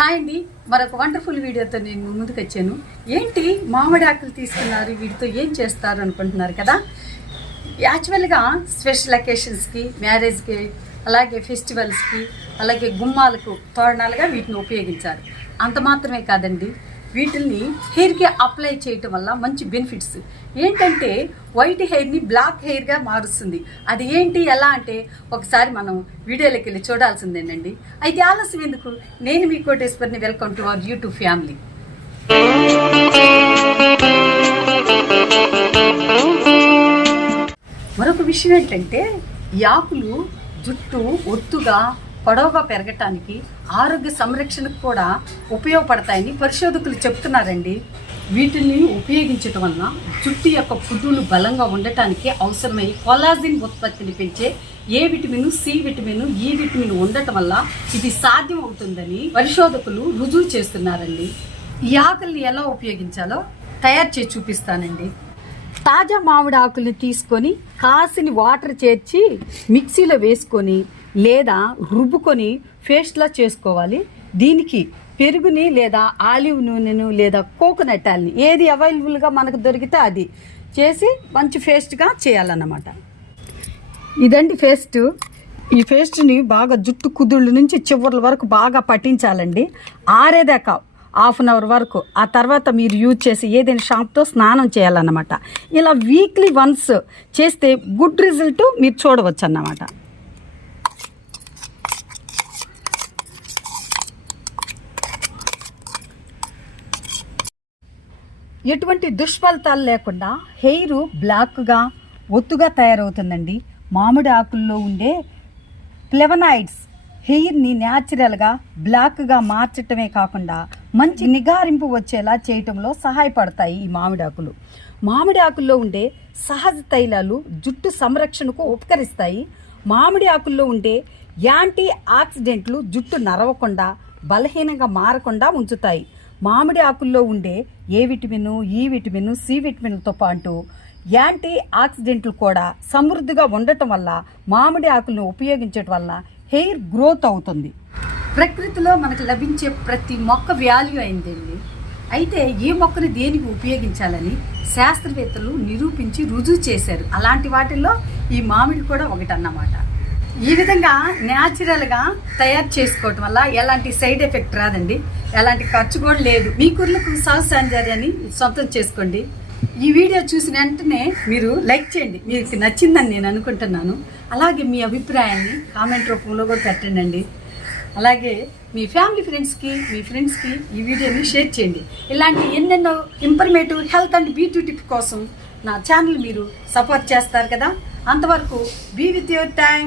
Hi అండి, మరొక wonderful వీడియోతో నేను ముందుకు వచ్చాను. ఏంటి మామిడి ఆకులు తీసుకున్నారు, వీటితో ఏం చేస్తారు అనుకుంటున్నారు కదా. యాక్చువల్గా స్పెషల్ అకేషన్స్కి, మ్యారేజ్కి, అలాగే ఫెస్టివల్స్కి, అలాగే గుమ్మాలకు తోరణాలుగా వీటిని ఉపయోగించారు. అంత మాత్రమే కాదండి, వీటిని హెయిర్కి అప్లై చేయటం వల్ల మంచి బెనిఫిట్స్ ఏంటంటే వైట్ హెయిర్ని బ్లాక్ హెయిర్గా మారుస్తుంది. అది ఏంటి ఎలా అంటే ఒకసారి మనం వీడియోలోకి వెళ్ళి చూడాల్సిందేనండి. అయితే ఆలస్యం ఎందుకు, నేను మీ కోటేశ్వరిని. Welcome to our YouTube family. మరొక విషయం ఏంటంటే ఈ ఆకులు జుట్టు ఒత్తుగా పొడవుగా పెరగటానికి, ఆరోగ్య సంరక్షణకు కూడా ఉపయోగపడతాయని పరిశోధకులు చెప్తున్నారండి. వీటిని ఉపయోగించడం వలన జుట్టు యొక్క పుట్టులు బలంగా ఉండటానికి అవసరమై కొలాజిన్ ఉత్పత్తిని పెంచే ఏ విటమిన్, సి విటమిన్, ఈ విటమిన్ ఉండటం వల్ల ఇది సాధ్యం అవుతుందని పరిశోధకులు రుజువు చేస్తున్నారండి. ఈ ఆకుల్ని ఎలా ఉపయోగించాలో తయారు చేసి చూపిస్తానండి. తాజా మామిడి ఆకుల్ని తీసుకొని కాసిని వాటర్ చేర్చి మిక్సీలో వేసుకొని లేదా రుబ్బుకొని పేస్ట్లా చేసుకోవాలి. దీనికి పెరుగుని లేదా ఆలివ్ నూనెను లేదా కోకోనట్ ఆయిల్ని ఏది అవైలబుల్గా మనకు దొరికితే అది చేసి మంచి పేస్ట్గా చేయాలన్నమాట. ఇదండి పేస్ట్. ఈ పేస్ట్ని బాగా జుట్టు కుదుళ్ళ నుంచి చివర్ల వరకు బాగా పట్టించాలండి. ఆరేదాకా హాఫ్ అన్ అవర్ వరకు. ఆ తర్వాత మీరు యూజ్ చేసి ఏదైనా షాంపుతో స్నానం చేయాలన్నమాట. ఇలా వీక్లీ వన్స్ చేస్తే గుడ్ రిజల్ట్ మీరు చూడవచ్చు అన్నమాట. ఎటువంటి దుష్ఫలితాలు లేకుండా హెయిర్ బ్లాక్గా ఒత్తుగా తయారవుతుందండి. మామిడి ఆకుల్లో ఉండే ఫ్లేవనాయిడ్స్ హెయిర్ని న్యాచురల్గా బ్లాక్గా మార్చటమే కాకుండా మంచి నిగారింపు వచ్చేలా చేయటంలో సహాయపడతాయి ఈ మామిడి ఆకులు. మామిడి ఆకుల్లో ఉండే సహజ తైలాలు జుట్టు సంరక్షణకు ఉపకరిస్తాయి. మామిడి ఆకుల్లో ఉండే యాంటీ ఆక్సిడెంట్లు జుట్టు నరవకుండా, బలహీనంగా మారకుండా ఉంచుతాయి. మామిడి ఆకుల్లో ఉండే ఏ విటమిన్, ఈ విటమిన్, సి విటమిన్లతో పాటు యాంటీ ఆక్సిడెంట్లు కూడా సమృద్ధిగా ఉండటం వల్ల మామిడి ఆకులను ఉపయోగించడం వల్ల హెయిర్ గ్రోత్ అవుతుంది. ప్రకృతిలో మనకు లభించే ప్రతి మొక్క వాల్యూ అయిందండి. అయితే ఈ మొక్కను దేనికి ఉపయోగించాలని శాస్త్రవేత్తలు నిరూపించి రుజువు చేశారు. అలాంటి వాటిల్లో ఈ మామిడి కూడా ఒకటన్నమాట. ఈ విధంగా న్యాచురల్గా తయారు చేసుకోవటం వల్ల ఎలాంటి సైడ్ ఎఫెక్ట్ రాదండి, ఎలాంటి ఖర్చు కూడా లేదు. మీ కుర్లకు సౌందర్యాన్ని సొంతం చేసుకోండి. ఈ వీడియో చూసిన వెంటనే మీరు లైక్ చేయండి, మీకు నచ్చిందని నేను అనుకుంటున్నాను. అలాగే మీ అభిప్రాయాన్ని కామెంట్ రూపంలో కూడా పెట్టండి. అలాగే మీ ఫ్యామిలీ ఫ్రెండ్స్కి ఈ వీడియోని షేర్ చేయండి. ఇలాంటి ఎన్నెన్నో informative health and beauty tip కోసం నా ఛానల్ మీరు సపోర్ట్ చేస్తారు కదా. అంతవరకు బీ విత్ యువర్ టైం.